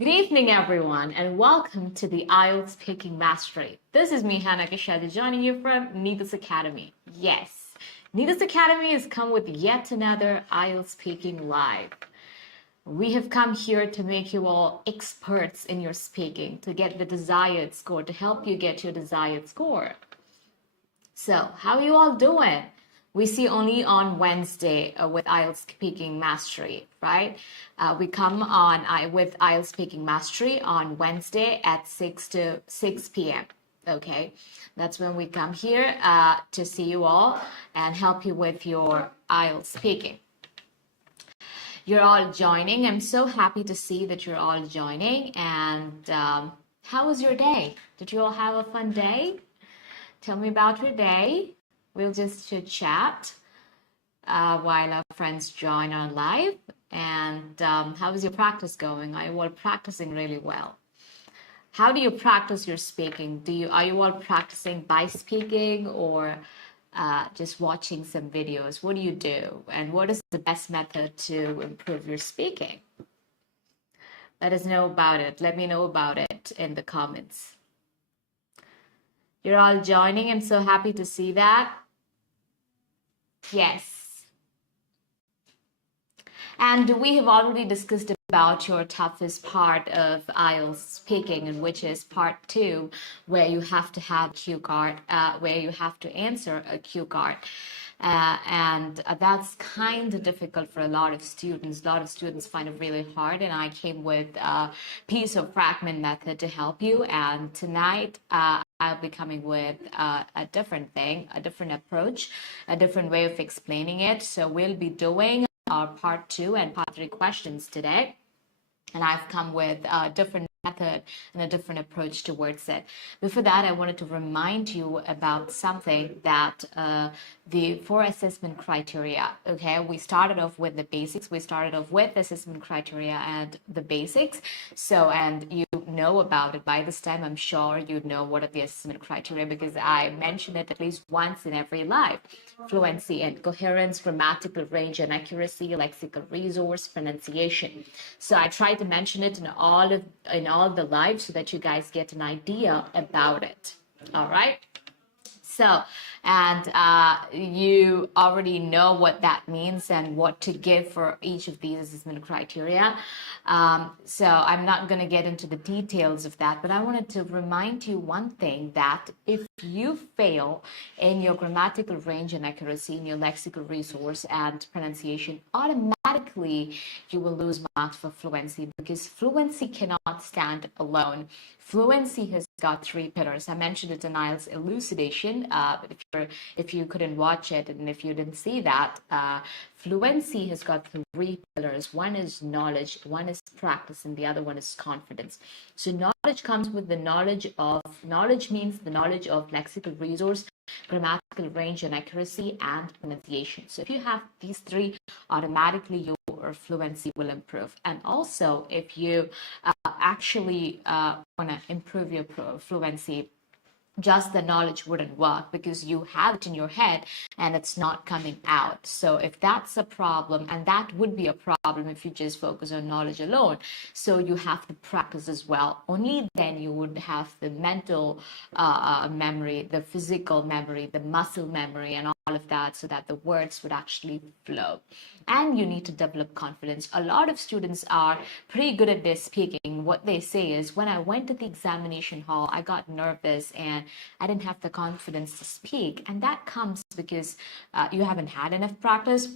Good evening, everyone, and welcome to the IELTS Speaking Mastery. This is me, 𝐻𝐿𝐬𝐬𝐬𝐻𝐿𝐬𝐬𝐬𝐬 joining you from 𝐁𝐝𝐴𝐻 Academy. Yes, 𝐁𝐝𝐴𝐻 Academy has come with yet another IELTS Speaking Live. We have come here to make you all experts in your speaking, to get the desired score, to help you get your desired score. So, how are you all doing? We see only on Wednesday with IELTS Speaking Mastery, right? We come on with IELTS Speaking Mastery on Wednesday at 6 p.m. Okay, that's when we come here to see you all and help you with your IELTS speaking. You're all joining. I'm so happy to see that you're all joining. And how was your day? Did you all have a fun day? Tell me about your day. We'll just chit-chat while our friends join on live. And how is your practice going? Are you all practicing really well? How do you practice your speaking? Are you all practicing by speaking or just watching some videos? What do you do? And what is the best method to improve your speaking? Let us know about it. Let me know about it in the comments. You're all joining. I'm so happy to see that. Yes. And we have already discussed about your toughest part of IELTS speaking, and which is part 2, where you have to have cue card, where you have to answer a cue card. And that's kind of difficult for a lot of students. A lot of students find it really hard, and I came with a piece of fragment method to help you. And tonight, I'll be coming with a different thing, a different approach, a different way of explaining it. So we'll be doing our part 2 and part 3 questions today. And I've come with a different method and a different approach towards it. Before that, I wanted to remind you about something that the 4 assessment criteria, okay? We started off with the basics. We started off with assessment criteria and the basics. So, and you know about it by this time. I'm sure you know what are the assessment criteria because I mentioned it at least once in every live. Fluency and coherence, grammatical range and accuracy, lexical resource, pronunciation. So I tried to mention it in all the lives so that you guys get an idea about it. All right. So, and you already know what that means and what to give for each of these assessment criteria. So I'm not going to get into the details of that, but I wanted to remind you one thing, that if you fail in your grammatical range and accuracy, in your lexical resource and pronunciation, automatically you will lose marks for fluency, because fluency cannot stand alone. Fluency has got 3 pillars. I mentioned it in IELTS elucidation, but if you couldn't watch it and if you didn't see that, fluency has got 3 pillars. One is knowledge, one is practice, and the other one is confidence. So knowledge comes with the knowledge means the knowledge of lexical resource, grammatical range and accuracy, and pronunciation. So if you have these 3, automatically your fluency will improve. And also, if you actually want to improve your fluency, just the knowledge wouldn't work because you have it in your head and it's not coming out. So if that's a problem, and that would be a problem if you just focus on knowledge alone, so you have to practice as well. Only then you would have the mental memory, the physical memory, the muscle memory, and all of that, so that the words would actually flow. And you need to develop confidence. A lot of students are pretty good at their speaking. What they say is, when I went to the examination hall, I got nervous and I didn't have the confidence to speak. And that comes because you haven't had enough practice.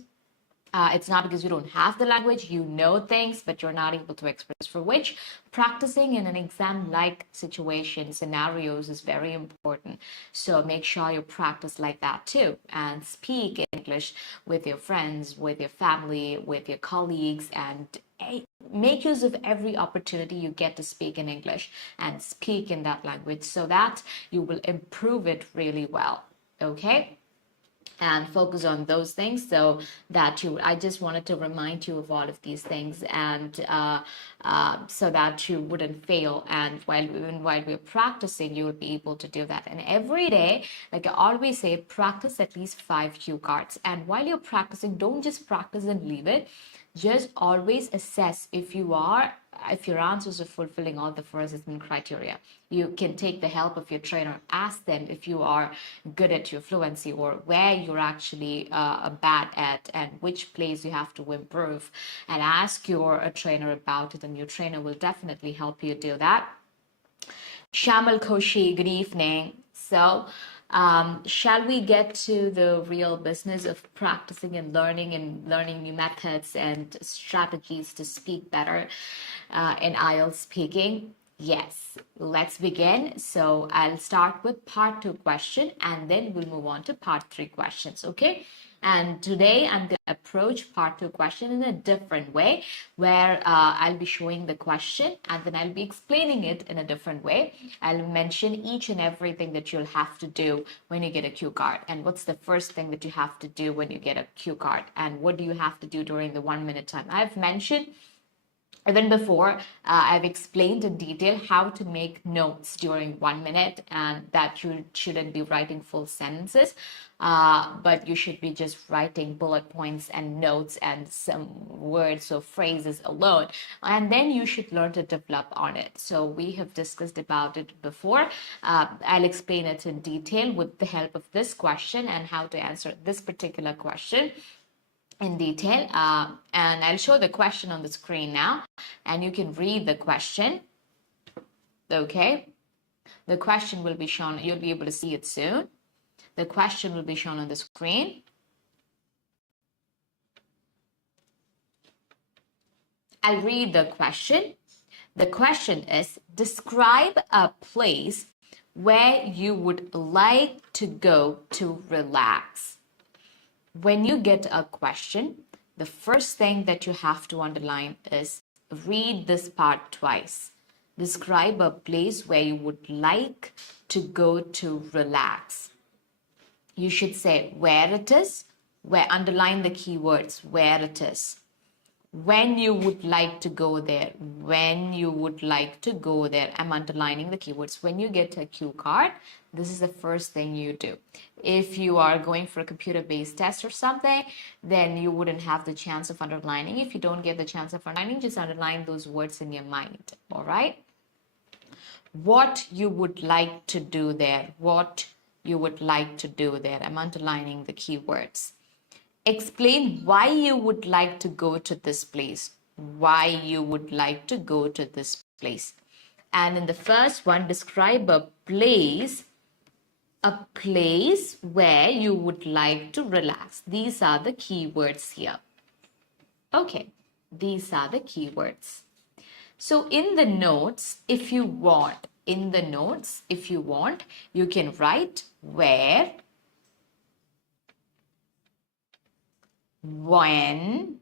It's not because you don't have the language, you know things, but you're not able to express, for which practicing in an exam-like situation, scenarios is very important. So make sure you practice like that too, and speak English with your friends, with your family, with your colleagues, and make use of every opportunity you get to speak in English and speak in that language so that you will improve it really well. Okay? And focus on those things so that I just wanted to remind you of all of these things, and so that you wouldn't fail. And even while we're practicing, you will be able to do that. And every day, like I always say, practice at least 5 cue cards. And while you're practicing, don't just practice and leave it. Just always assess if you are if your answers are fulfilling all the four assessment criteria, you can take the help of your trainer. Ask them if you are good at your fluency or where you're actually bad at and which place you have to improve, and ask your trainer about it, and your trainer will definitely help you do that. Shamal Koshi, good evening. So, shall we get to the real business of practicing and learning new methods and strategies to speak better in IELTS speaking? Yes, let's begin. So I'll start with part 2 question, and then we'll move on to part 3 questions, okay? And today I'm going to approach part 2 question in a different way, where I'll be showing the question and then I'll be explaining it in a different way. I'll mention each and everything that you'll have to do when you get a cue card, and what's the first thing that you have to do when you get a cue card, and what do you have to do during the 1 minute time. I've mentioned even before, I've explained in detail how to make notes during 1 minute, and that you shouldn't be writing full sentences, but you should be just writing bullet points and notes and some words or phrases alone, and then you should learn to develop on it. So we have discussed about it before. I'll explain it in detail with the help of this question and how to answer this particular question in detail, and I'll show the question on the screen now, and you can read the question. Okay, the question will be shown, you'll be able to see it soon. The question will be shown on the screen. I'll read the question. The question is, describe a place where you would like to go to relax. When you get a question, the first thing that you have to underline is read this part twice. Describe a place where you would like to go to relax. You should say where it is, where, underline the keywords, where it is. When you would like to go there, when you would like to go there. I'm underlining the keywords. When you get a cue card, this is the first thing you do. If you are going for a computer-based test or something, then you wouldn't have the chance of underlining. If you don't get the chance of underlining, just underline those words in your mind, all right? What you would like to do there, what you would like to do there. I'm underlining the keywords. Explain why you would like to go to this place. Why you would like to go to this place. And in the first one, describe a place where you would like to relax. These are the keywords here. Okay, these are the keywords. So in the notes, if you want, you can write where, when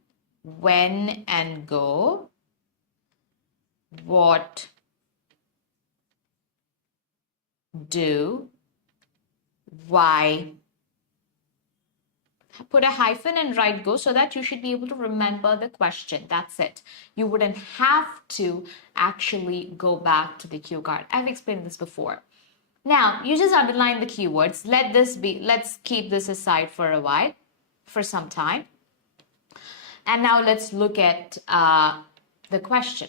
and go, what, do, why. Put a hyphen and write go, so that you should be able to remember the question. That's it. You wouldn't have to actually go back to the cue card. I've explained this before. Now, you just underline the keywords. Let's keep this aside for a while, for some time. And now let's look at the question.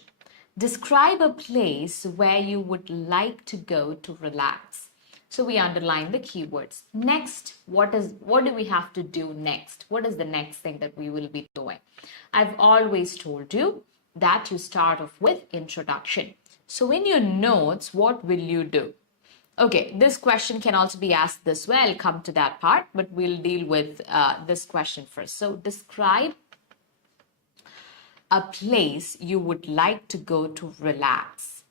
Describe a place where you would like to go to relax. So we underline the keywords. Next, what do we have to do next? What is the next thing that we will be doing? I've always told you that you start off with introduction. So in your notes, what will you do? Okay, this question can also be asked this way. I'll come to that part, but we'll deal with this question first. So describe a place you would like to go to relax.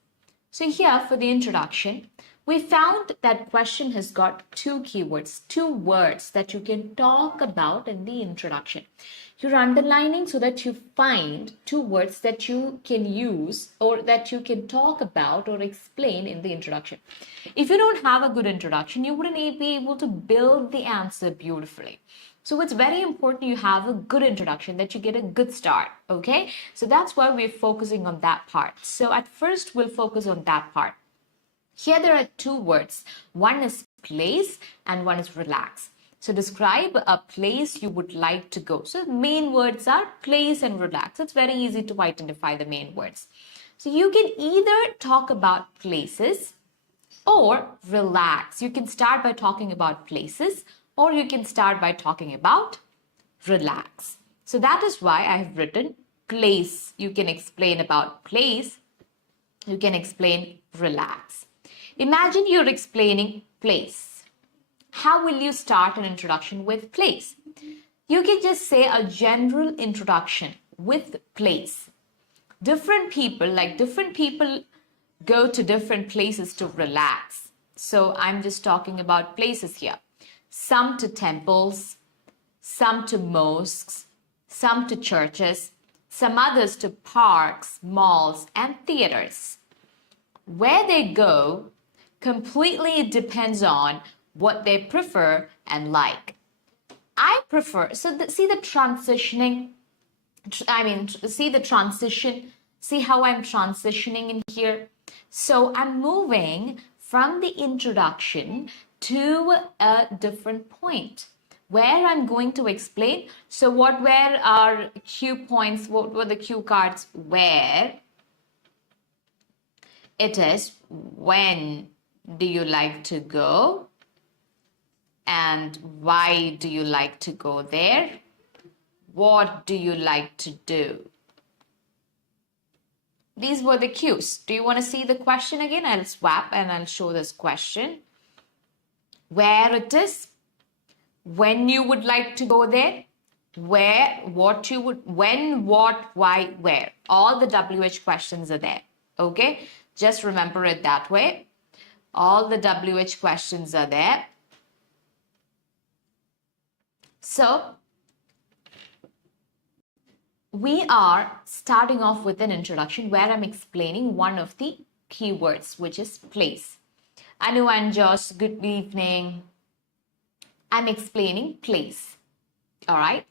So here for the introduction, we found that question has got two keywords, two words that you can talk about in the introduction. You're underlining so that you find two words that you can use or that you can talk about or explain in the introduction. If you don't have a good introduction, you wouldn't be able to build the answer beautifully. So it's very important you have a good introduction, that you get a good start, okay? So that's why we're focusing on that part. So at first, we'll focus on that part. Here there are two words. One is place and one is relax. So describe a place you would like to go. So the main words are place and relax. It's very easy to identify the main words. So you can either talk about places or relax. You can start by talking about places, or you can start by talking about relax. So that is why I have written place. You can explain about place. You can explain relax. Imagine you're explaining place. How will you start an introduction with place? You can just say a general introduction with place. Different people go to different places to relax. So I'm just talking about places here. Some to temples, some to mosques, some to churches, some others to parks, malls, and theaters. Where they go completely depends on what they prefer and like. I prefer, see the transitioning, see the transition, see how I'm transitioning in here. So I'm moving from the introduction to a different point where I'm going to explain. So what were our cue points? What were the cue cards? Where? It is when do you like to go? And why do you like to go there? What do you like to do? These were the cues. Do you want to see the question again? I'll swap and I'll show this question. Where it is, when you would like to go there, where, what you would, when, what, why, where. All the WH questions are there. Okay? Just remember it that way. All the WH questions are there. So, we are starting off with an introduction where I'm explaining one of the keywords, which is place. Anu and Josh, good evening. I'm explaining place. All right.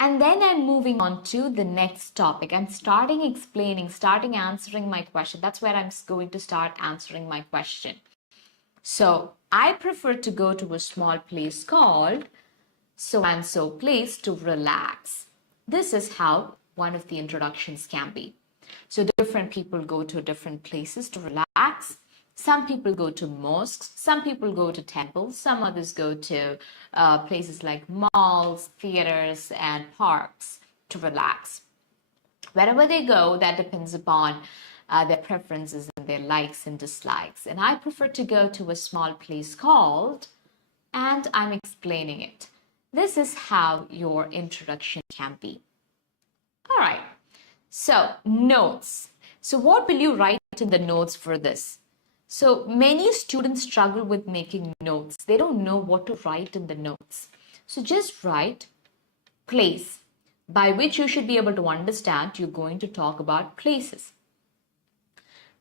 And then I'm moving on to the next topic. I'm starting answering my question. That's where I'm going to start answering my question. So I prefer to go to a small place called so and so place to relax. This is how one of the introductions can be. So different people go to different places to relax. Some people go to mosques, some people go to temples, some others go to places like malls, theaters, and parks to relax. Wherever they go, that depends upon their preferences and their likes and dislikes. And I prefer to go to a small place called, and I'm explaining it. This is how your introduction can be. All right. So, notes. So, what will you write in the notes for this? So, many students struggle with making notes. They don't know what to write in the notes. So, just write place, by which you should be able to understand you're going to talk about places.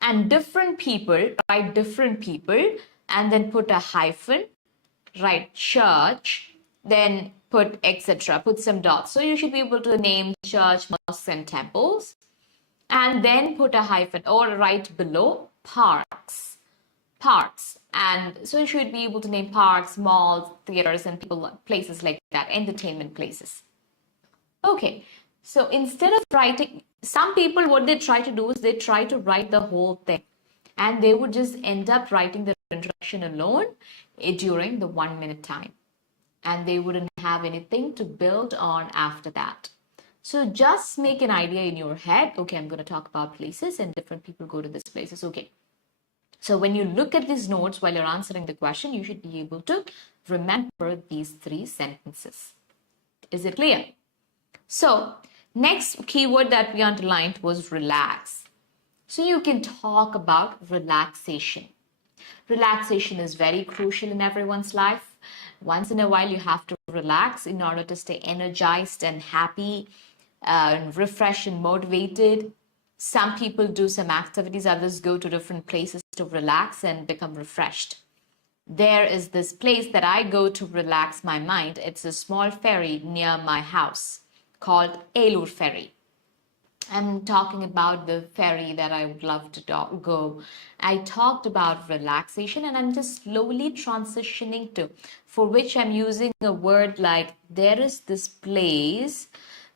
And different people, write different people, and then put a hyphen, write church, then put etc., put some dots. So you should be able to name church, mosques, and temples, and then put a hyphen or write below parks. And so you should be able to name parks, malls, theaters, and places like that, entertainment places. Okay, so instead of writing, some people, what they try to do is they try to write the whole thing, and they would just end up writing the introduction alone during the 1 minute time, and they wouldn't have anything to build on after that. So just make an idea in your head. Okay, I'm going to talk about places and different people go to these places. Okay. So when you look at these notes while you're answering the question, you should be able to remember these 3 sentences. Is it clear? So next keyword that we underlined was relax. So you can talk about relaxation. Relaxation is very crucial in everyone's life. Once in a while, you have to relax in order to stay energized and happy, and refreshed and motivated. Some people do some activities, others go to different places to relax and become refreshed. There is this place that I go to relax my mind. It's a small ferry near my house called Elur Ferry. I'm talking about the ferry that I would love to go. I talked about relaxation, and I'm just slowly transitioning to, for which I'm using a word like there is this place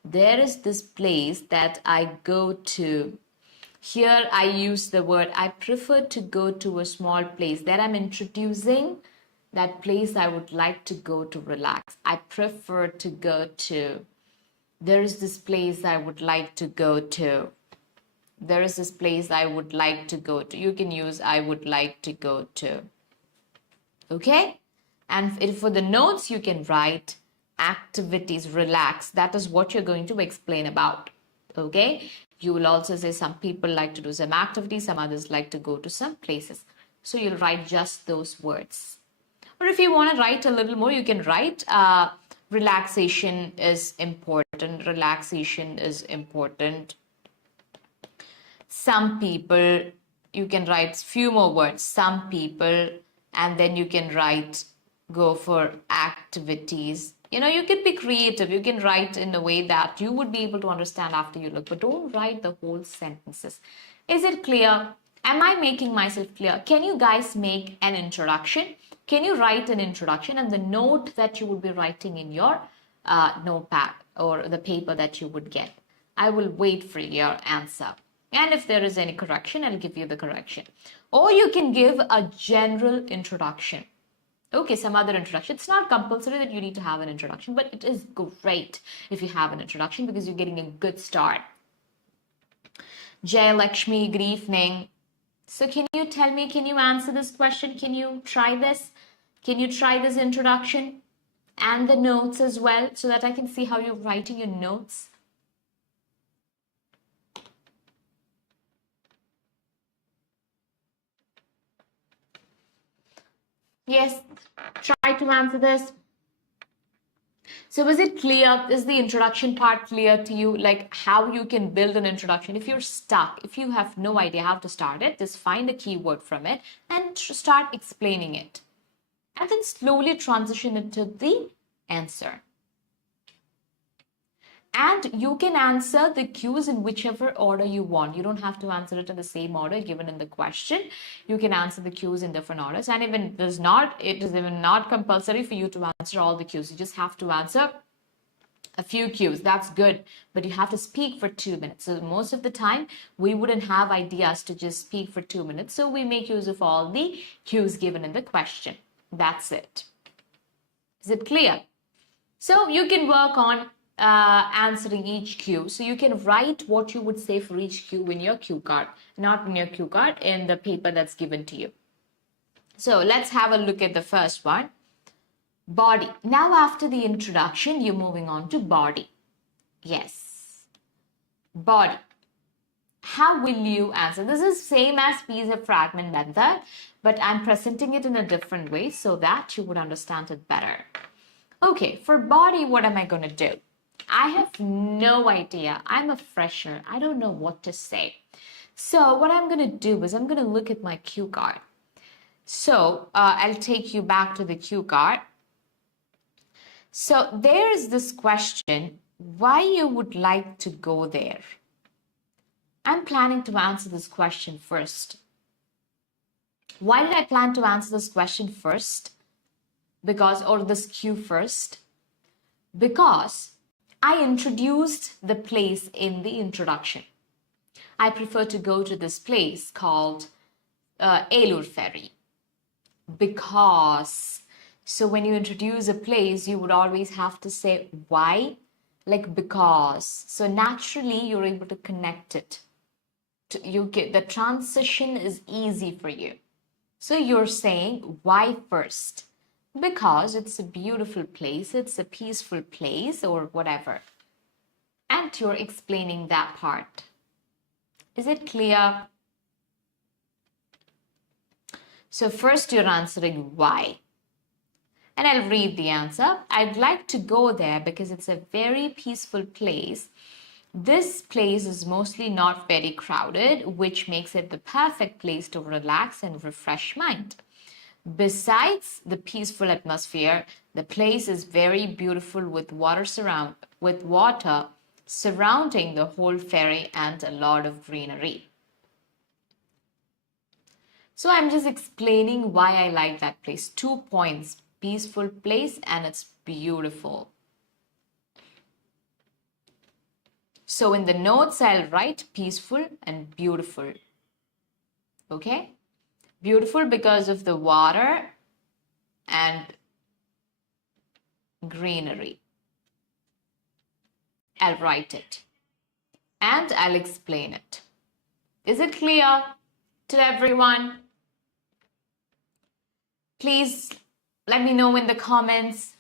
that I go to. Here I use the word, I prefer to go to a small place. There I'm introducing that place I would like to go to relax. I prefer to go to. There is this place I would like to go to. There is this place I would like to go to. You can use I would like to go to. Okay? And for the notes, you can write activities, relax. That is what you're going to explain about. Okay? You will also say some people like to do some activities, some others like to go to some places. So you'll write just those words. Or if you want to write a little more, you can write relaxation is important. Relaxation is important. Some people, you can write few more words. Some people, and then you can write, go for activities. You know, you can be creative. You can write in a way that you would be able to understand after you look, but don't write the whole sentences. Is it clear? Am I making myself clear? Can you guys make an introduction? Can you write an introduction and the note that you would be writing in your notepad or the paper that you would get? I will wait for your answer. And if there is any correction, I'll give you the correction. Or you can give a general introduction. Okay, some other introduction. It's not compulsory that you need to have an introduction, but it is great if you have an introduction because you're getting a good start. Jay Lakshmi, good evening. So can you tell me, can you answer this question? Can you try this? Can you try this introduction and the notes as well so that I can see how you're writing your notes? Yes, try to answer this. So is it clear? Is the introduction part clear to you? Like how you can build an introduction? If you're stuck, if you have no idea how to start it, just find a keyword from it and start explaining it. And then slowly transition it to the answer. And you can answer the cues in whichever order you want. You don't have to answer it in the same order given in the question. You can answer the cues in different orders. And it is even not compulsory for you to answer all the cues. You just have to answer a few cues. That's good. But you have to speak for 2 minutes. So most of the time, we wouldn't have ideas to just speak for 2 minutes. So we make use of all the cues given in the question. That's it. Is it clear? So you can work on answering each cue. So you can write what you would say for each cue in your cue card, not in your cue card, in the paper that's given to you. So let's have a look at the first one. Body. Now after the introduction, you're moving on to body. Yes. Body. How will you answer? This is same as piece fragment method, but I'm presenting it in a different way so that you would understand it better. Okay, for body, what am I going to do? I have no idea. I'm a fresher. I don't know what to say. So what I'm going to do is I'm going to look at my cue card. So I'll take you back to the cue card. So there is this question, why you would like to go there? I'm planning to answer this question first. Why did I plan to answer this question first? Or this cue first? Because I introduced the place in the introduction. I prefer to go to this place called Elur Ferry. Because, so when you introduce a place, you would always have to say why, like because. So naturally, you're able to connect it. The transition is easy for you. So you're saying why first? Because it's a beautiful place, it's a peaceful place or whatever. And you're explaining that part. Is it clear? So first you're answering why. And I'll read the answer. I'd like to go there because it's a very peaceful place. This place is mostly not very crowded, which makes it the perfect place to relax and refresh mind. Besides the peaceful atmosphere, the place is very beautiful with water surrounding the whole ferry and a lot of greenery. So I'm just explaining why I like that place. 2 points, peaceful place and it's beautiful. So in the notes, I'll write peaceful and beautiful. Okay? Beautiful because of the water and greenery. I'll write it and I'll explain it. Is it clear to everyone? Please let me know in the comments.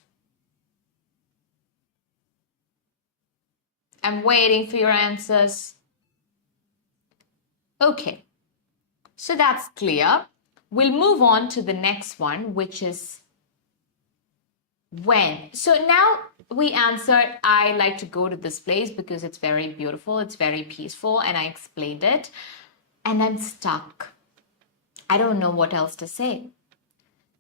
I'm waiting for your answers. Okay, so that's clear. We'll move on to the next one, which is when. So now we answered, I like to go to this place because it's very beautiful, it's very peaceful, and I explained it, and I'm stuck. I don't know what else to say.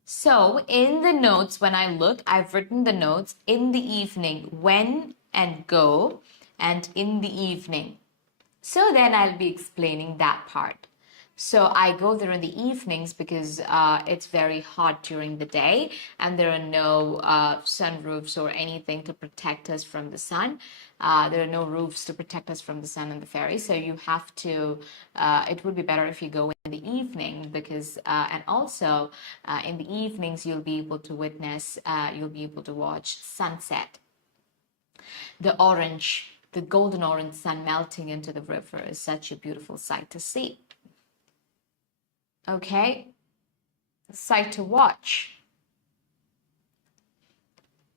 So in the notes, when I look, I've written the notes in the evening, when and go, and in the evening. So then I'll be explaining that part. So I go there in the evenings because it's very hot during the day and there are no sunroofs or anything to protect us from the sun. There are no roofs to protect us from the sun on the ferry. So you have to, it would be better if you go in the evening because, and also in the evenings, you'll be able to witness, you'll be able to watch sunset. The orange, the golden orange sun melting into the river is such a beautiful sight to see. Okay, sight to watch.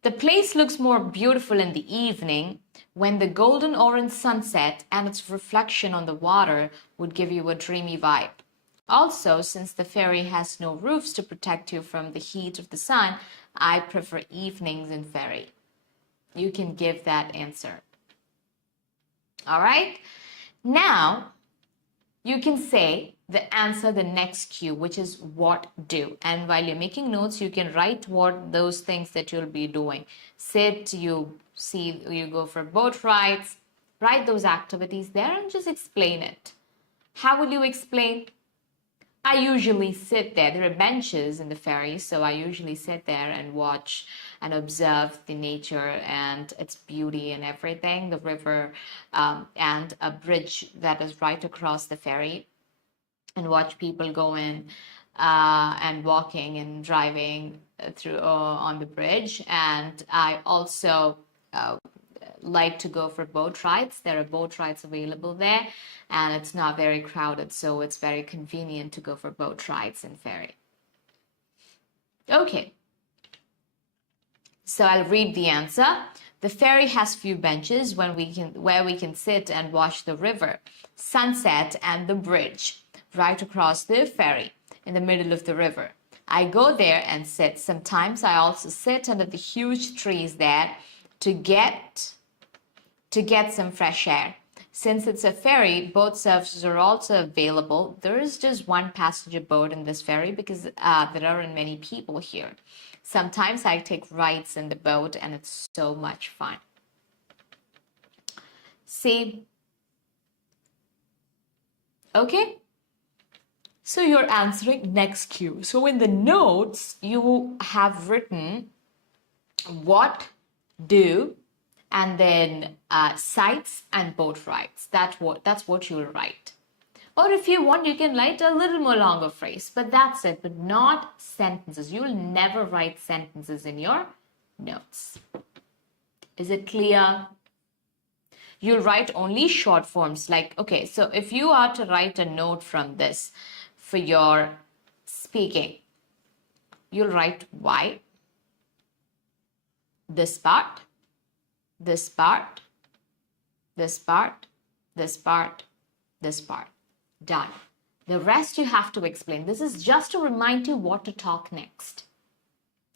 The place looks more beautiful in the evening when the golden orange sunset and its reflection on the water would give you a dreamy vibe. Also, since the ferry has no roofs to protect you from the heat of the sun, I prefer evenings in ferry. You can give that answer. All right, now you can say the answer, the next cue, which is what do. And while you're making notes, you can write what those things that you'll be doing. Sit, you see, you go for boat rides, write those activities there and just explain it. How will you explain? I usually sit there. There are benches in the ferry, so I usually sit there and watch and observe the nature and its beauty and everything, the river and a bridge that is right across the ferry, and watch people go in and walking and driving through on the bridge. And I also like to go for boat rides. There are boat rides available there and it's not very crowded, so it's very convenient to go for boat rides in ferry. Okay, so I'll read the answer. The ferry has few benches where we can sit and watch the river, sunset and the bridge right across the ferry in the middle of the river. I go there and sit. Sometimes I also sit under the huge trees there to get some fresh air. Since it's a ferry, boat services are also available. There is just one passenger boat in this ferry because there aren't many people here. Sometimes I take rides in the boat and it's so much fun. See? Okay? So you're answering next cue. So in the notes, you have written what, do, and then sights and boat rides. That's what you'll write. Or if you want, you can write a little more longer phrase, but that's it, but not sentences. You'll never write sentences in your notes. Is it clear? You'll write only short forms like, okay, so if you are to write a note from this for your speaking, you'll write why, this part, this part, this part, this part, this part. Done. The rest you have to explain. This is just to remind you what to talk next.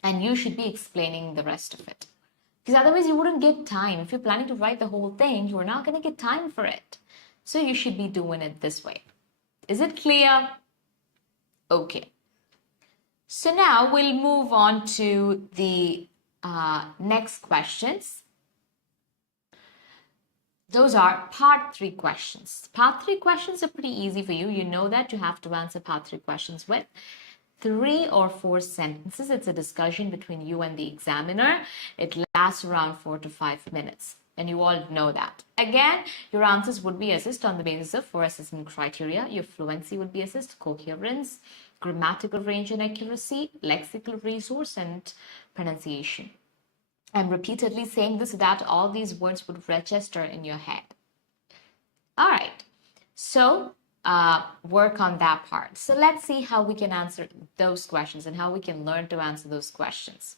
And you should be explaining the rest of it. Because otherwise you wouldn't get time. If you're planning to write the whole thing, you're not going to get time for it. So you should be doing it this way. Is it clear? Okay. So now we'll move on to the next questions. Those are part 3 questions. Part 3 questions are pretty easy for you. You know that you have to answer part 3 questions with 3 or 4 sentences. It's a discussion between you and the examiner. It lasts around 4 to 5 minutes. And you all know that. Again, your answers would be assessed on the basis of 4 assessment criteria. Your fluency would be assessed, coherence, grammatical range and accuracy, lexical resource, and pronunciation. I'm repeatedly saying this so that all these words would register in your head. All right. So work on that part. So let's see how we can answer those questions and how we can learn to answer those questions.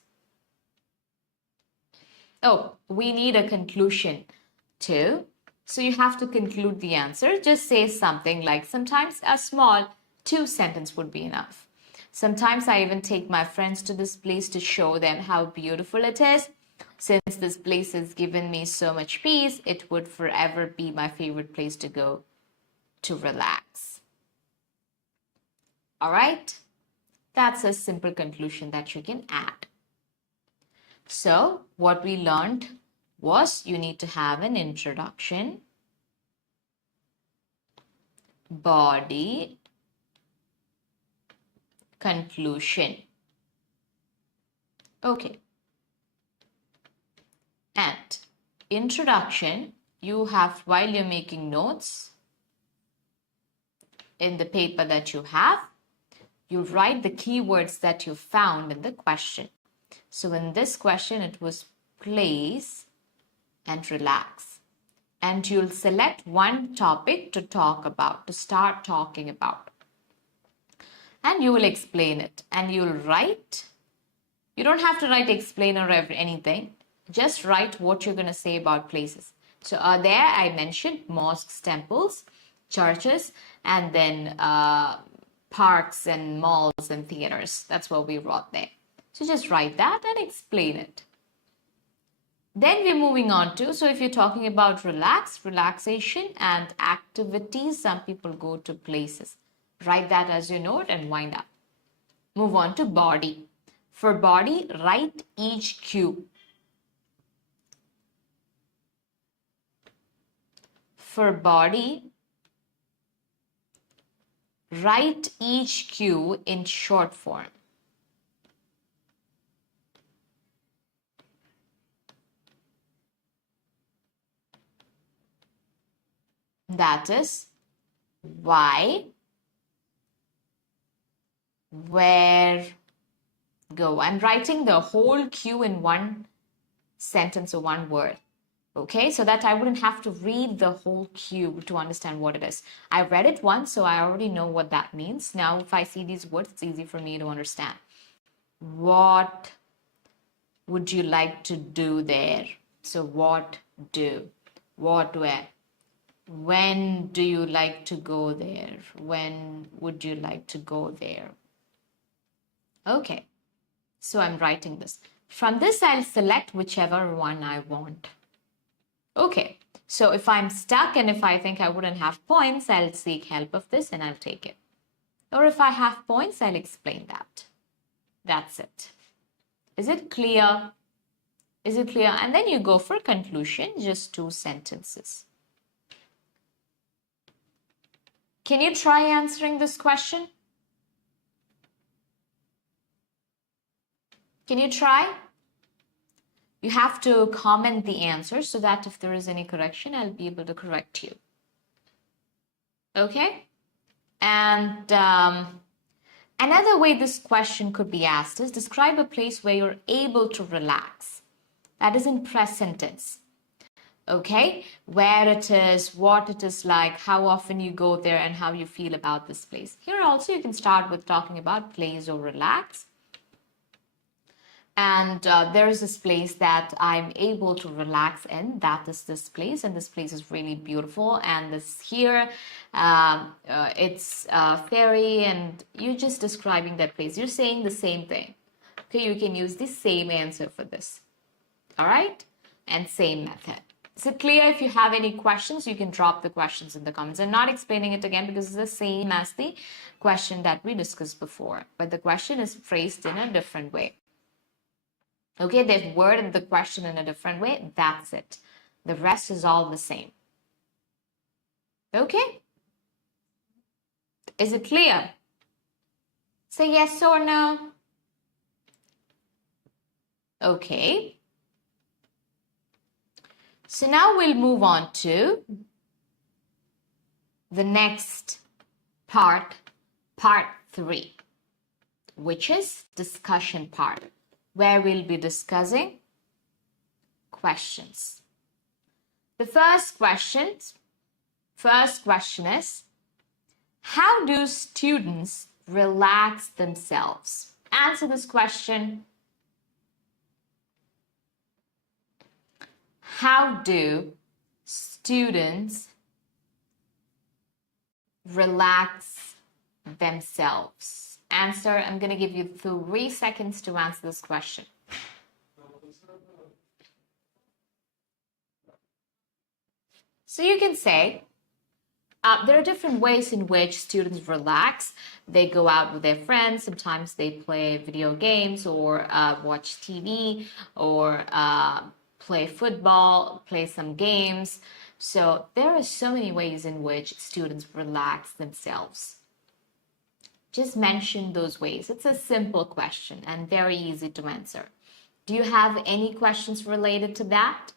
Oh, we need a conclusion too. So you have to conclude the answer. Just say something like, sometimes a small 2-sentence would be enough. Sometimes I even take my friends to this place to show them how beautiful it is. Since this place has given me so much peace, it would forever be my favorite place to go to relax. All right? That's a simple conclusion that you can add. So what we learned was you need to have an introduction, body, conclusion. Okay. And introduction, you have, while you're making notes in the paper that you have, you write the keywords that you found in the question. So in this question, it was place and relax. And you'll select one topic to talk about, to start talking about. And you will explain it. And you'll write. You don't have to write explain or anything. Just write what you're going to say about places. So there I mentioned mosques, temples, churches, and then parks and malls and theaters. That's what we wrote there. So just write that and explain it. Then we're moving on to, so if you're talking about relaxation and activities, some people go to places. Write that as your note and wind up. Move on to body. For body, write each cue. For body, write each cue in short form. That is why, where, go. I'm writing the whole cue in one sentence or one word. Okay, so that I wouldn't have to read the whole cue to understand what it is. I read it once, so I already know what that means. Now, if I see these words, it's easy for me to understand. What would you like to do there? So what do? What where? When do you like to go there? When would you like to go there? Okay, so I'm writing this. From this, I'll select whichever one I want. Okay, so if I'm stuck and if I think I wouldn't have points, I'll seek help of this and I'll take it. Or if I have points, I'll explain that. That's it. Is it clear? Is it clear? And then you go for conclusion, just 2 sentences. Can you try answering this question? Can you try? You have to comment the answer so that if there is any correction, I'll be able to correct you. Okay? And another way this question could be asked is describe a place where you're able to relax. That is in present tense. Okay? Where it is, what it is like, how often you go there, and how you feel about this place. Here also you can start with talking about place or relax. And there is this place that I'm able to relax in. That is this place, and this place is really beautiful. And this here, it's fairy, and you're just describing that place. You're saying the same thing. Okay, you can use the same answer for this. All right, and same method. Is it clear? If you have any questions, you can drop the questions in the comments. I'm not explaining it again because it's the same as the question that we discussed before, but the question is phrased in a different way. Okay, they've worded the question in a different way. That's it. The rest is all the same. Okay? Is it clear? Say yes or no. Okay. So now we'll move on to the next part, part 3, which is discussion part, where we'll be discussing questions. The first question is, how do students relax themselves? Answer this question. How do students relax themselves? Answer, I'm going to give you 3 seconds to answer this question. So you can say, there are different ways in which students relax. They go out with their friends. Sometimes they play video games or watch TV or play football, play some games. So there are so many ways in which students relax themselves. Just mention those ways. It's a simple question and very easy to answer. Do you have any questions related to that?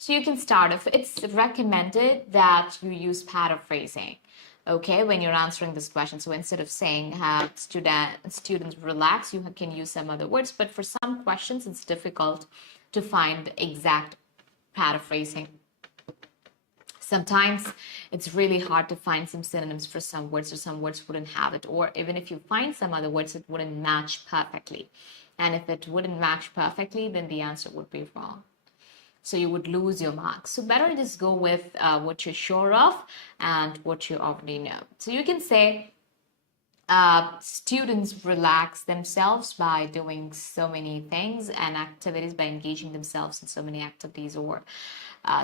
So you can start. If it's recommended that you use paraphrasing, okay, when you're answering this question. So instead of saying how students relax, you can use some other words. But for some questions, it's difficult to find the exact paraphrasing. Sometimes it's really hard to find some synonyms for some words, or some words wouldn't have it. Or even if you find some other words, it wouldn't match perfectly. And if it wouldn't match perfectly, then the answer would be wrong. So you would lose your marks. So better just go with what you're sure of and what you already know. So you can say students relax themselves by doing so many things and activities, by engaging themselves in so many activities. Or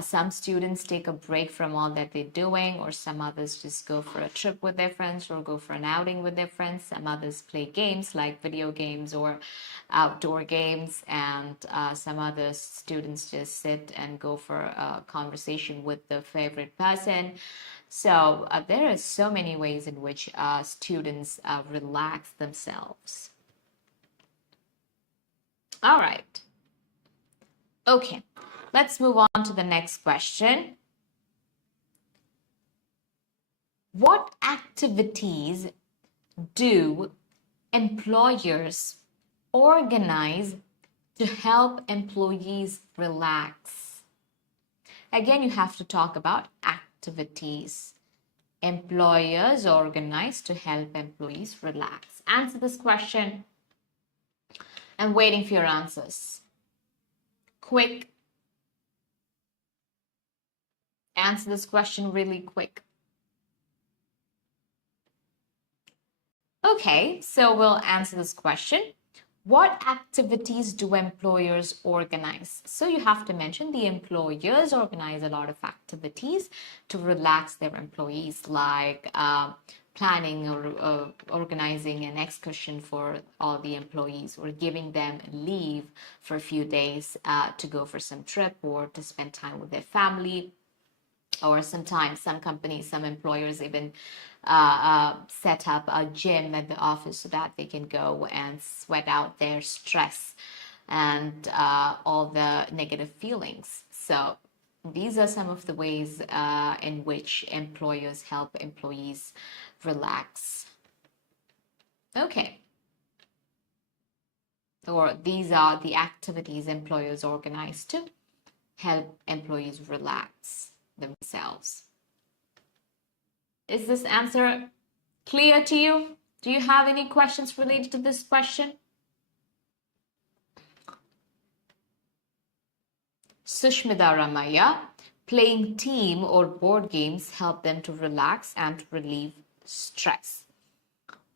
some students take a break from all that they're doing, or some others just go for a trip with their friends or go for an outing with their friends. Some others play games like video games or outdoor games, and some other students just sit and go for a conversation with their favorite person. So there are so many ways in which students relax themselves. All right. Okay, let's move on to the next question. What activities do employers organize to help employees relax? Again, you have to talk about activities employers organize to help employees relax. Answer this question. I'm waiting for your answers. Quick. Answer this question really quick. Okay, so we'll answer this question. What activities do employers organize? So you have to mention the employers organize a lot of activities to relax their employees, like planning or organizing an excursion for all the employees, or giving them leave for a few days to go for some trip or to spend time with their family. Or sometimes some companies, some employers even set up a gym at the office so that they can go and sweat out their stress and all the negative feelings. So these are some of the ways in which employers help employees relax. Okay. Or these are the activities employers organize to help employees relax themselves. Is this answer clear to you? Do you have any questions related to this question? Sushmita Ramaya, playing team or board games help them to relax and relieve stress.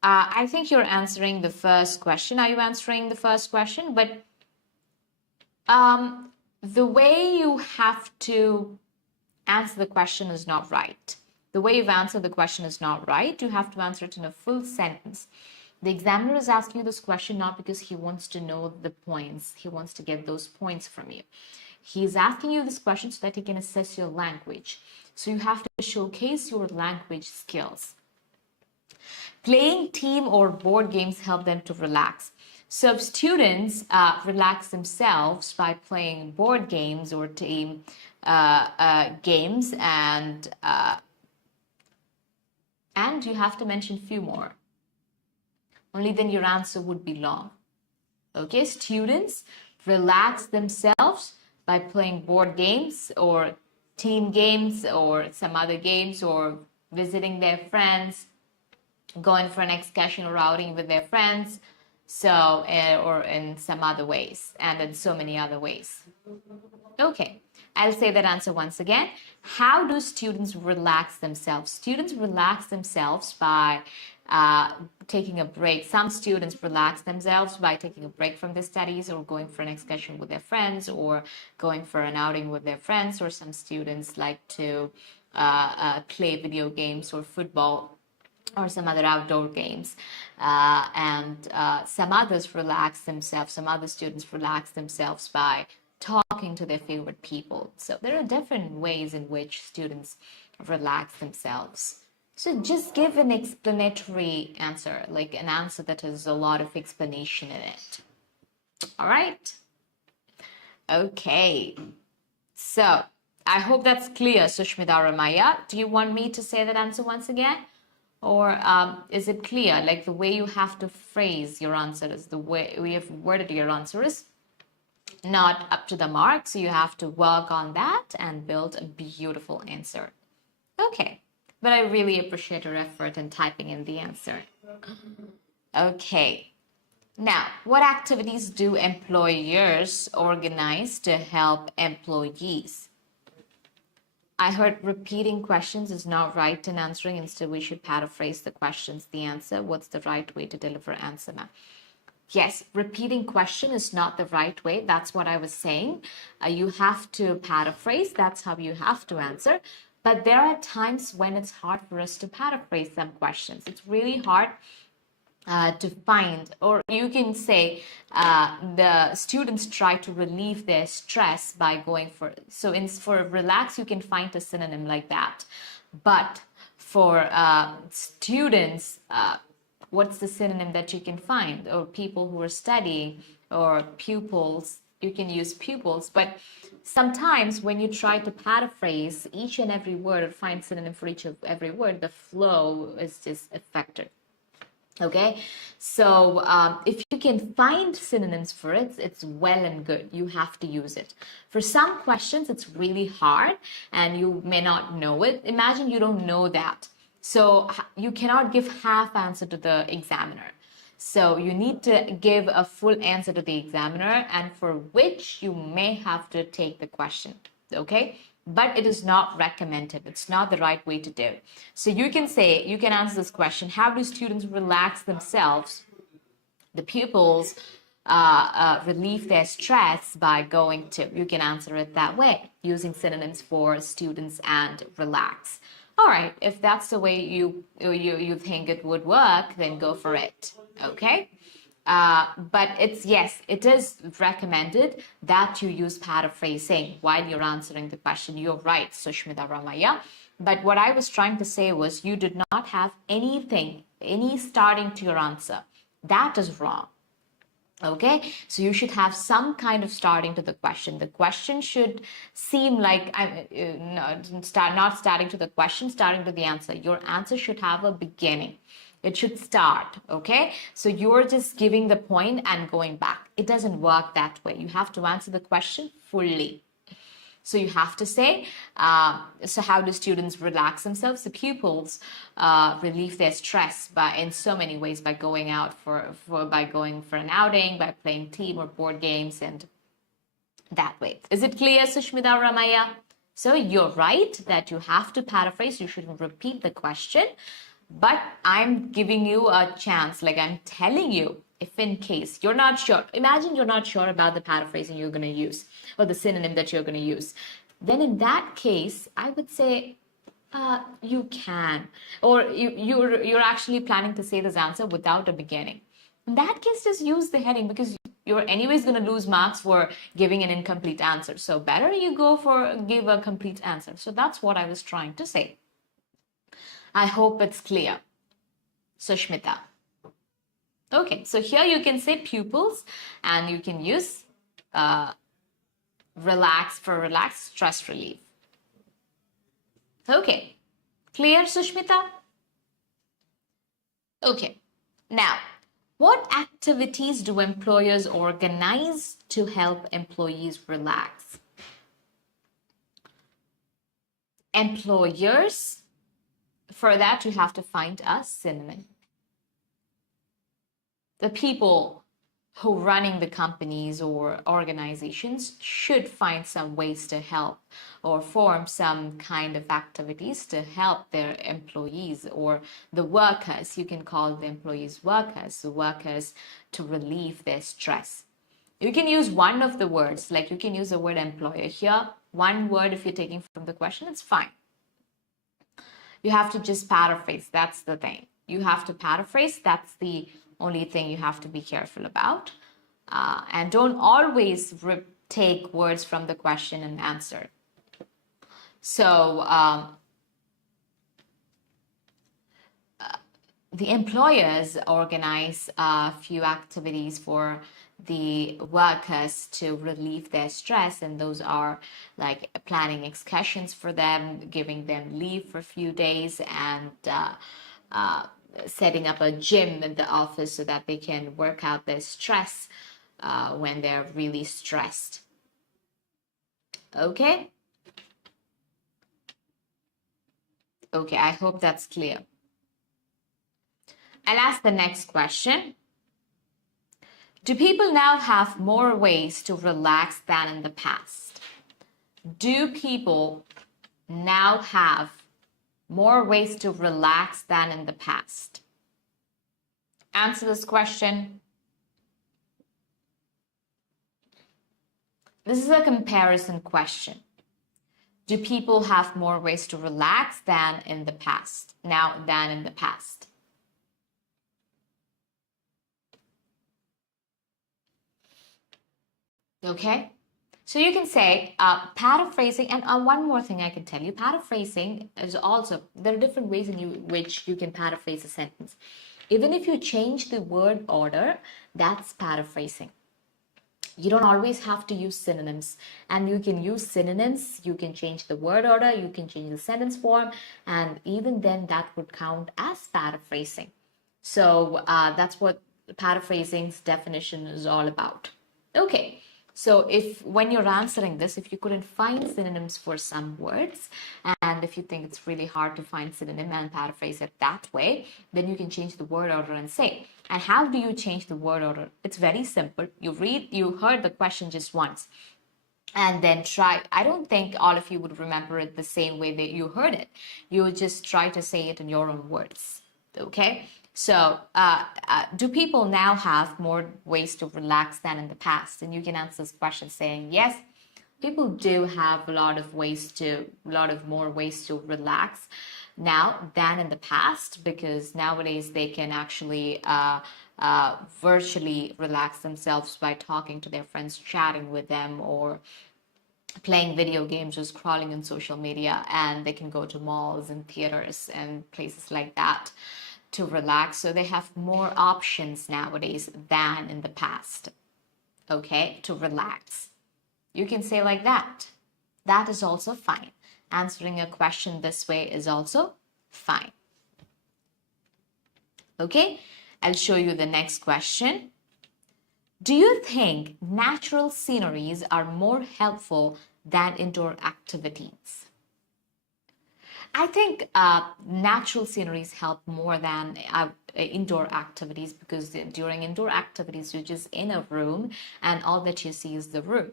I think you're answering the first question. Are you answering the first question? But the way you have to answer the question is not right. The way you've answered the question is not right. You have to answer it in a full sentence. The examiner is asking you this question not because he wants to know the points. He wants to get those points from you. He's asking you this question so that he can assess your language. So you have to showcase your language skills. Playing team or board games help them to relax. So students relax themselves by playing board games or team games, and you have to mention few more. Only then your answer would be long. Okay, students relax themselves by playing board games or team games or some other games, or visiting their friends, going for an excursion or outing with their friends, so or in some other ways, and in so many other ways. Okay, I'll say that answer once again. How do students relax themselves? Students relax themselves by taking a break. Some students relax themselves by taking a break from their studies, or going for an excursion with their friends, or going for an outing with their friends, or some students like to play video games or football or some other outdoor games, and some others relax themselves. Some other students relax themselves by talking to their favorite people. So there are different ways in which students relax themselves. So just give an explanatory answer, like an answer that has a lot of explanation in it. All right. Okay. So I hope that's clear, Sushmita Ramaya. Do you want me to say that answer once again? Or is it clear, like the way you have to phrase your answer is the way we have worded your answer is not up to the mark, so you have to work on that and build a beautiful answer. Okay, but I really appreciate your effort in typing in the answer. Okay, now what activities do employers organize to help employees? I heard repeating questions is not right in answering. Instead, we should paraphrase the questions, the answer. What's the right way to deliver answer, ma'am? Yes, repeating question is not the right way. That's what I was saying. You have to paraphrase. That's how you have to answer. But there are times when it's hard for us to paraphrase some questions. It's really hard to find, or you can say the students try to relieve their stress by going for, so for relax, you can find a synonym like that. But for students, what's the synonym that you can find? Or people who are studying, or pupils, you can use pupils. But sometimes when you try to paraphrase each and every word or find synonym for each of every word, the flow is just affected. Okay, so if you can find synonyms for it, it's well and good. You have to use it. For some questions, it's really hard and you may not know it. Imagine you don't know that. So you cannot give half answer to the examiner. So you need to give a full answer to the examiner, and for which you may have to take the question. Okay, but it is not recommended. It's not the right way to do. So you can say, you can answer this question: how do students relax themselves? The pupils relieve their stress by going to. You can answer it that way, using synonyms for students and relax. All right, if that's the way you think it would work, then go for it. Okay. But yes, it is recommended that you use paraphrasing while you're answering the question. You're right, Sushmita Ramaya. But what I was trying to say was, you did not have any starting to your answer. That is wrong. Okay, so you should have some kind of starting to the question. The question should seem like not starting to the question, starting to the answer. Your answer should have a beginning. It should start, okay? So you're just giving the point and going back. It doesn't work that way. You have to answer the question fully. So you have to say, so how do students relax themselves? The pupils relieve their stress in so many ways, by going out by going for an outing, by playing team or board games, and that way. Is it clear, Sushmita Ramaya? So you're right that you have to paraphrase. You shouldn't repeat the question. But I'm giving you a chance, like I'm telling you, if in case you're not sure, imagine you're not sure about the paraphrasing you're going to use or the synonym that you're going to use. Then in that case, I would say you can, or you're actually planning to say this answer without a beginning. In that case, just use the heading, because you're anyways going to lose marks for giving an incomplete answer. So better you give a complete answer. So that's what I was trying to say. I hope it's clear, Sushmita. Okay, so here you can say pupils and you can use relax for relax, stress relief. Okay, clear, Sushmita? Okay, now, what activities do employers organize to help employees relax? Employers, for that you have to find a synonym. The people who are running the companies or organizations should find some ways to help or form some kind of activities to help their employees or the workers. You can call the employees workers, the workers to relieve their stress. You can use one of the words, like you can use the word employer here. One word, if you're taking from the question, it's fine. You have to just paraphrase. That's the thing. You have to paraphrase. That's the only thing you have to be careful about. And don't always take words from the question and answer. So the employers organize a few activities for the workers to relieve their stress, and those are like planning excursions for them, giving them leave for a few days, and setting up a gym in the office so that they can work out their stress when they're really stressed. Okay? Okay, I hope that's clear. I'll ask the next question. Do people now have more ways to relax than in the past? Do people now have more ways to relax than in the past? Answer this question. This is a comparison question. Do people have more ways to relax than in the past? Now than in the past? Okay, so you can say paraphrasing, and one more thing I can tell you, paraphrasing is also, there are different ways in which you can paraphrase a sentence. Even if you change the word order, that's paraphrasing. You don't always have to use synonyms, and you can use synonyms, you can change the word order, you can change the sentence form, and even then that would count as paraphrasing. So that's what paraphrasing's definition is all about. Okay. So if when you're answering this, if you couldn't find synonyms for some words, and if you think it's really hard to find synonym and paraphrase it that way, then you can change the word order and say. And how do you change the word order? It's very simple. You heard the question just once, and then try. I don't think all of you would remember it the same way that you heard it. You would just try to say it in your own words. Okay. So, do people now have more ways to relax than in the past? And you can answer this question saying, yes, people do have a lot of more ways to relax now than in the past, because nowadays they can actually virtually relax themselves by talking to their friends, chatting with them, or playing video games or scrolling on social media, and they can go to malls and theaters and places like that to relax. So they have more options nowadays than in the past, okay, to relax. You can say like that. That is also fine. Answering a question this way is also fine. Okay, I'll show you the next question. Do you think natural sceneries are more helpful than indoor activities? I think natural sceneries help more than indoor activities, because during indoor activities, you're just in a room and all that you see is the room.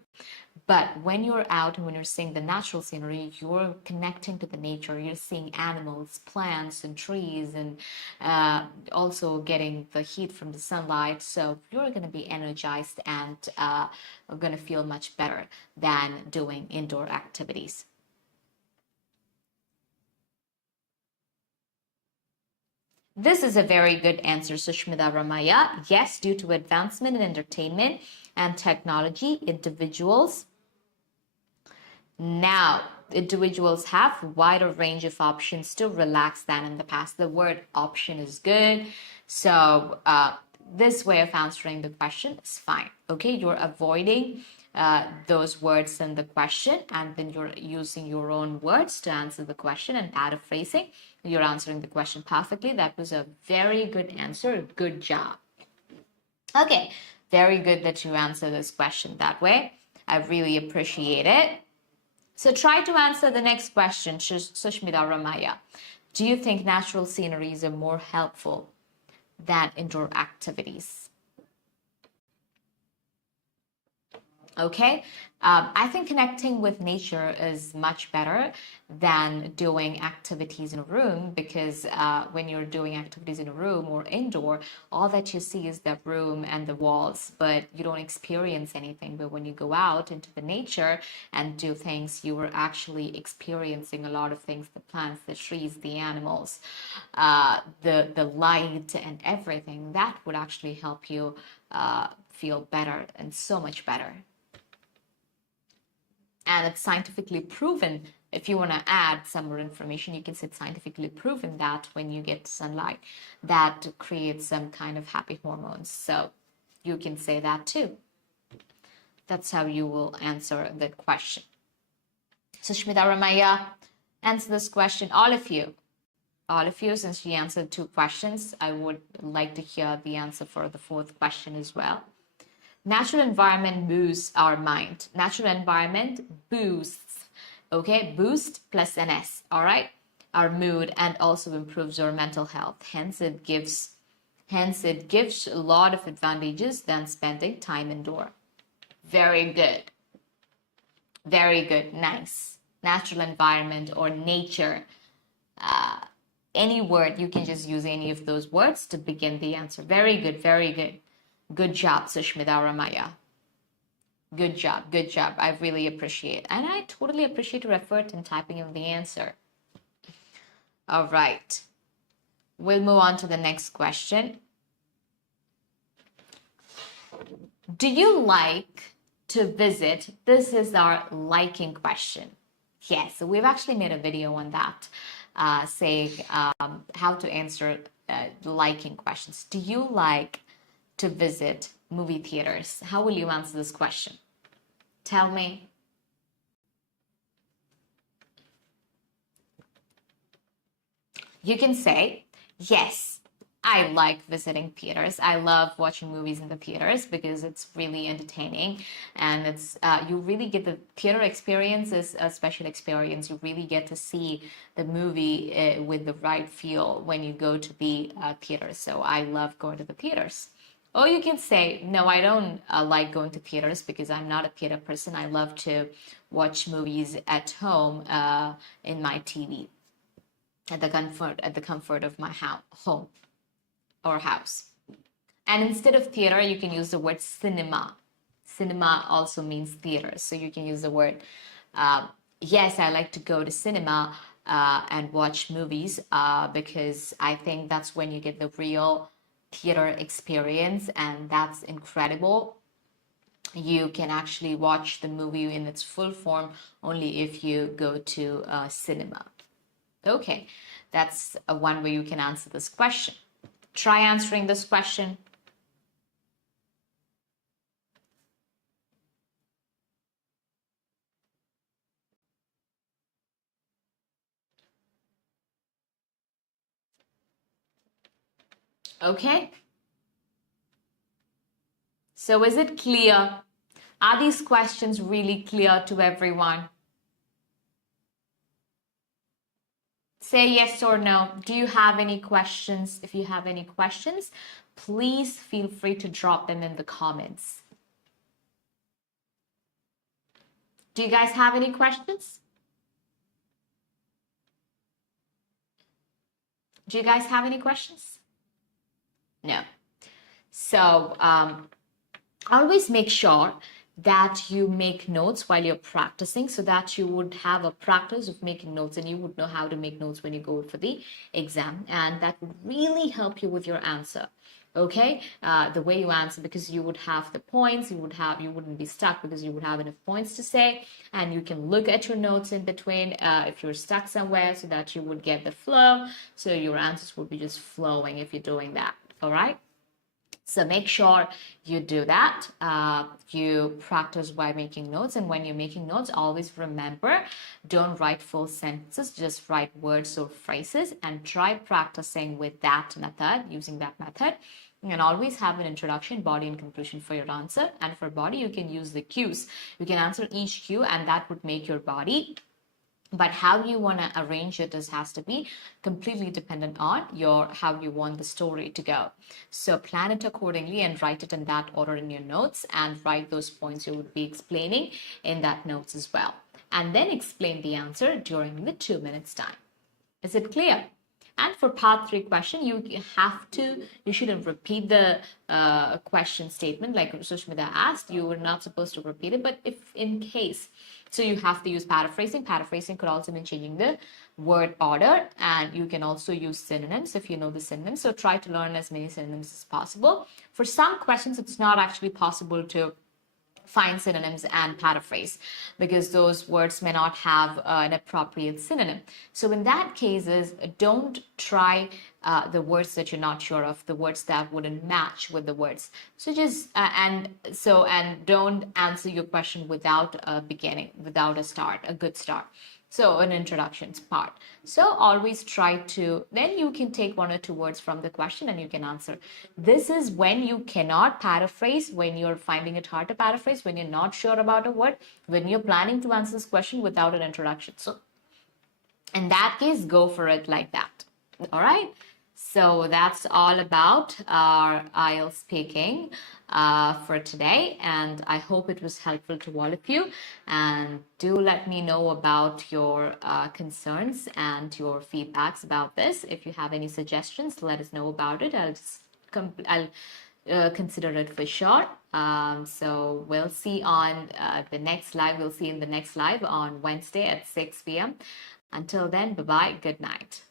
But when you're out and when you're seeing the natural scenery, you're connecting to the nature. You're seeing animals, plants, and trees, and also getting the heat from the sunlight. So you're going to be energized and going to feel much better than doing indoor activities. This is a very good answer, Sushmita Ramaya. Yes, due to advancement in entertainment and technology, individuals have a wider range of options to relax than in the past. The word option is good. So this way of answering the question is fine. Okay, you're avoiding those words in the question, and then you're using your own words to answer the question and paraphrasing. You're answering the question perfectly. That was a very good answer. Good job. Okay, very good that you answer this question that way. I really appreciate it. So try to answer the next question, Sushmita Ramaya. Do you think natural sceneries are more helpful than indoor activities? Okay, I think connecting with nature is much better than doing activities in a room, because when you're doing activities in a room or indoor, all that you see is the room and the walls, but you don't experience anything. But when you go out into the nature and do things, you are actually experiencing a lot of things: the plants, the trees, the animals, the light and everything. That would actually help you feel better, and so much better. And it's scientifically proven. If you want to add some more information, you can say it's scientifically proven that when you get sunlight, that creates some kind of happy hormones. So you can say that too. That's how you will answer that question. Sushmita Ramaya, answer this question. All of you, since you answered 2 questions, I would like to hear the answer for the 4th question as well. Natural environment boosts our mind. Natural environment boosts, okay? Boost plus an S, all right? Our mood, and also improves our mental health. Hence, it gives a lot of advantages than spending time indoor. Very good. Very good. Nice. Natural environment or nature. Any word, you can just use any of those words to begin the answer. Very good. Very good. Good job, Sushmita Ramaya. Good job. Good job. I really appreciate. And I totally appreciate your effort in typing in the answer. All right. We'll move on to the next question. Do you like to visit? This is our liking question. Yes, so we've actually made a video on that, saying how to answer liking questions. Do you like to visit movie theaters? How will you answer this question? Tell me. You can say, yes, I like visiting theaters. I love watching movies in the theaters because it's really entertaining, and it's you really get the theater experience is a special experience. You really get to see the movie with the right feel when you go to the theater. So I love going to the theaters. Or you can say, no, I don't like going to theaters because I'm not a theater person. I love to watch movies at home in my TV, at the comfort of my home or house. And instead of theater, you can use the word cinema. Cinema also means theater. So you can use the word, yes, I like to go to cinema and watch movies because I think that's when you get the real theater experience, and that's incredible. You can actually watch the movie in its full form only if you go to cinema. Okay, that's one way you can answer this question. Try answering this question. Okay. So is it clear? Are these questions really clear to everyone? Say yes or no. Do you have any questions? If you have any questions, please feel free to drop them in the comments. Do you guys have any questions? Do you guys have any questions? No. So always make sure that you make notes while you're practicing, so that you would have a practice of making notes, and you would know how to make notes when you go for the exam, and that would really help you with your answer. Okay, the way you answer, because you would have the points, you wouldn't be stuck because you would have enough points to say, and you can look at your notes in between if you're stuck somewhere, so that you would get the flow, so your answers would be just flowing if you're doing that. All right. So make sure you do that. You practice by making notes. And when you're making notes, always remember, don't write full sentences, just write words or phrases and try practicing with that method, using that method. And always have an introduction, body, and conclusion for your answer. And for body, you can use the cues. You can answer each cue and that would make your body. But how you want to arrange it has to be completely dependent on how you want the story to go. So plan it accordingly and write it in that order in your notes, and write those points you would be explaining in that notes as well. And then explain the answer during the 2 minutes time. Is it clear? And for part 3 question, you shouldn't repeat the question statement like Sushmita asked. You were not supposed to repeat it, but if in case, so you have to use paraphrasing. Paraphrasing could also mean changing the word order, and you can also use synonyms if you know the synonyms. So try to learn as many synonyms as possible. For some questions, it's not actually possible to find synonyms and paraphrase because those words may not have an appropriate synonym. So in that cases, don't try the words that you're not sure of, the words that wouldn't match with the words. So just and don't answer your question without a beginning, without a start, a good start. So an introduction part. So always try to, then you can take 1 or 2 words from the question and you can answer. This is when you cannot paraphrase, when you're finding it hard to paraphrase, when you're not sure about a word, when you're planning to answer this question without an introduction. So in that case, go for it like that. All right. So that's all about our IELTS speaking for today, and I hope it was helpful to all of you. And do let me know about your concerns and your feedbacks about this. If you have any suggestions, let us know about it. I'll consider it for sure. So we'll see on the next live. We'll see in the next live on Wednesday at 6 p.m. Until then, bye-bye. Good night.